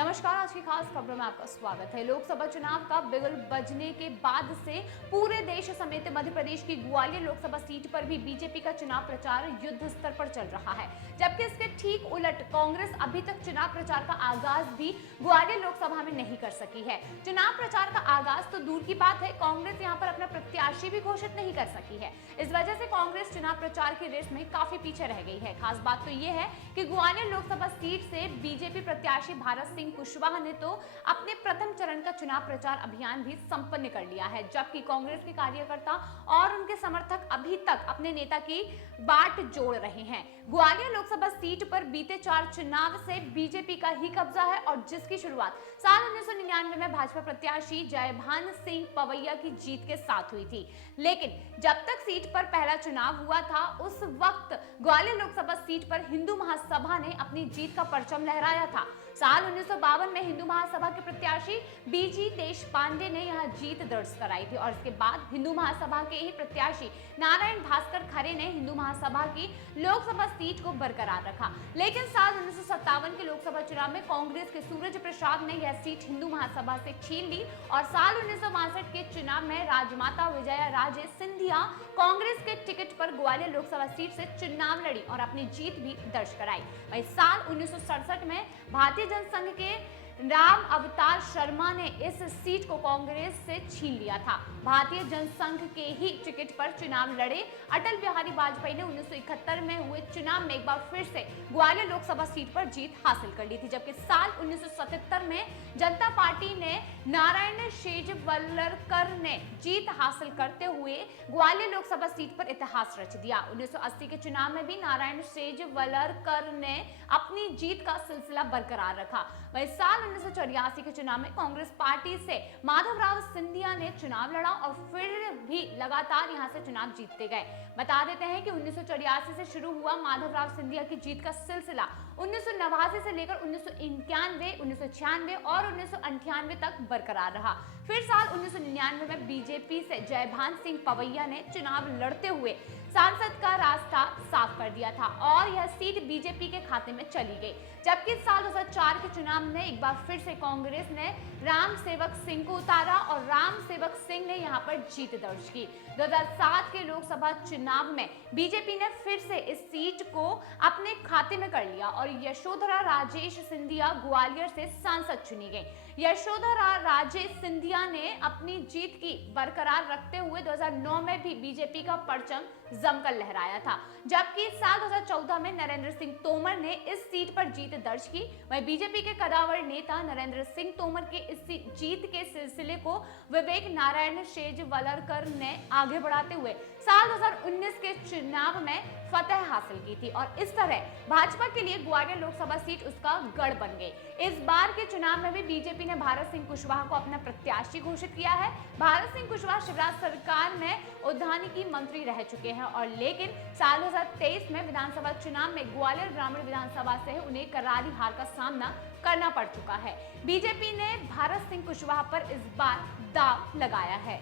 नमस्कार, आज की खास खबरों में आपका स्वागत है। लोकसभा चुनाव का बिगुल बजने के बाद से पूरे देश समेत मध्य प्रदेश की ग्वालियर लोकसभा सीट पर भी बीजेपी का चुनाव प्रचार युद्ध स्तर पर चल रहा है, जबकि इसके ठीक उलट कांग्रेस अभी तक चुनाव प्रचार का आगाज भी ग्वालियर लोकसभा में नहीं कर सकी है। चुनाव प्रचार का आगाज तो दूर की बात है, कांग्रेस यहाँ पर अपना प्रत्याशी भी घोषित नहीं कर सकी है। इस वजह से कांग्रेस चुनाव प्रचार की रेस में काफी पीछे रह गई है। खास बात तो ये है कि ग्वालियर लोकसभा सीट से बीजेपी प्रत्याशी भारत सिंह कुशवाहा ने तो अपने प्रथम चरण का चुनाव प्रचार अभियान भी संपन्न कर लिया है, जबकि कांग्रेस के कार्यकर्ता और उनके समर्थक अभी तक अपने नेता की बाट जोड़ रहे हैं। ग्वालियर लोकसभा सीट पर बीते 4 चुनाव से बीजेपी का ही कब्जा है और जिसकी शुरुआत साल 1999 में भाजपा प्रत्याशी जयभान सिंह पवैया की जीत के साथ हुई थी। लेकिन जब तक सीट पर पहला चुनाव हुआ था, उस वक्त ग्वालियर लोकसभा सीट पर हिंदू महासभा ने अपनी जीत का परचम लहराया था। साल 1952 में हिंदू महासभा के प्रत्याशी बीजी देशपांडे ने यहां जीत दर्ज कराई थी और इसके बाद हिंदू महासभा के ही प्रत्याशी नारायण भास्कर खरे ने हिंदू महासभा की लोकसभा सीट को बरकरार रखा। लेकिन साल 1957 के लोकसभा चुनाव में कांग्रेस के सूरज प्रसाद ने यह सीट हिंदू महासभा से छीन ली और साल 1962 के चुनाव में राजमाता विजया राजे सिंधिया कांग्रेस के टिकट पर ग्वालियर लोकसभा सीट से चुनाव लड़ी और अपनी जीत भी दर्ज कराई। वहीं साल 1967 में भारतीय जनसंघ के राम अवतार शर्मा ने इस सीट को कांग्रेस से छीन लिया था। भारतीय जनसंघ के ही टिकट पर चुनाव लड़े अटल बिहारी वाजपेयी ने 1971 में हुए चुनाव में एक बार फिर से ग्वालियर लोकसभा सीट पर जीत हासिल कर ली थी, जबकि साल 1977 में जनता पार्टी ने नारायण शेजवलकर ने जीत हासिल करते हुए ग्वालियर लोकसभा सीट पर इतिहास रच दिया। 1980 के चुनाव में भी नारायण शेजवलकर ने अपनी जीत का सिलसिला बरकरार रखा। वही साल 1984 के चुनाव में कांग्रेस पार्टी से माधवराव सिंधिया ने चुनाव लड़ा और फिर भी लगातार यहां से चुनाव जीतते गए। बता देते हैं कि 1984 से शुरू हुआ माधवराव सिंधिया की जीत का सिलसिला 1989 से लेकर 1991, 1996 और 1998 तक बरकरार रहा। फिर साल 1999 में बीजेपी से जयभान सिंह पवैया ने चुनाव लड़ते हुए सांसद का रास्ता साफ कर दिया था और यह सीट बीजेपी के खाते में चली गई, जबकि साल 2004 के चुनाव में एक बार फिर से कांग्रेस ने राम सेवक सिंह को उतारा और राम सेवक सिंह ने यहां पर जीत दर्ज की। 2007 के लोकसभा चुनाव में बीजेपी ने फिर से इस सीट को अपने खाते में कर लिया और यशोधरा राजेश सिंधिया ग्वालियर से सांसद चुनी गई। यशोधरा राजेश सिंधिया ने अपनी जीत की बरकरार रखते हुए 2009 में भी बीजेपी का परचम जमकर लहराया था, जबकि साल 2014 में नरेंद्र सिंह तोमर ने इस सीट पर जीत दर्ज की। वहीं बीजेपी के कदावर नेता नरेंद्र सिंह तोमर के इस जीत के सिलसिले को विवेक नारायण शेजवलकर ने आगे बढ़ाते हुए साल 2019 के चुनाव में फतह हासिल की थी और इस तरह भाजपा के लिए ग्वालियर लोकसभा सीट उसका गढ़ बन गई। इस बार के चुनाव में भी बीजेपी ने भारत सिंह कुशवाहा को अपना प्रत्याशी घोषित किया है। भारत सिंह कुशवाहा शिवराज सरकार में उद्यानिकी मंत्री रह चुके हैं और लेकिन साल 2023 में विधानसभा चुनाव में ग्वालियर ग्रामीण विधानसभा से उन्हें करारी हार का सामना करना पड़ चुका है। बीजेपी ने भारत सिंह कुशवाहा पर इस बार दांव लगाया है।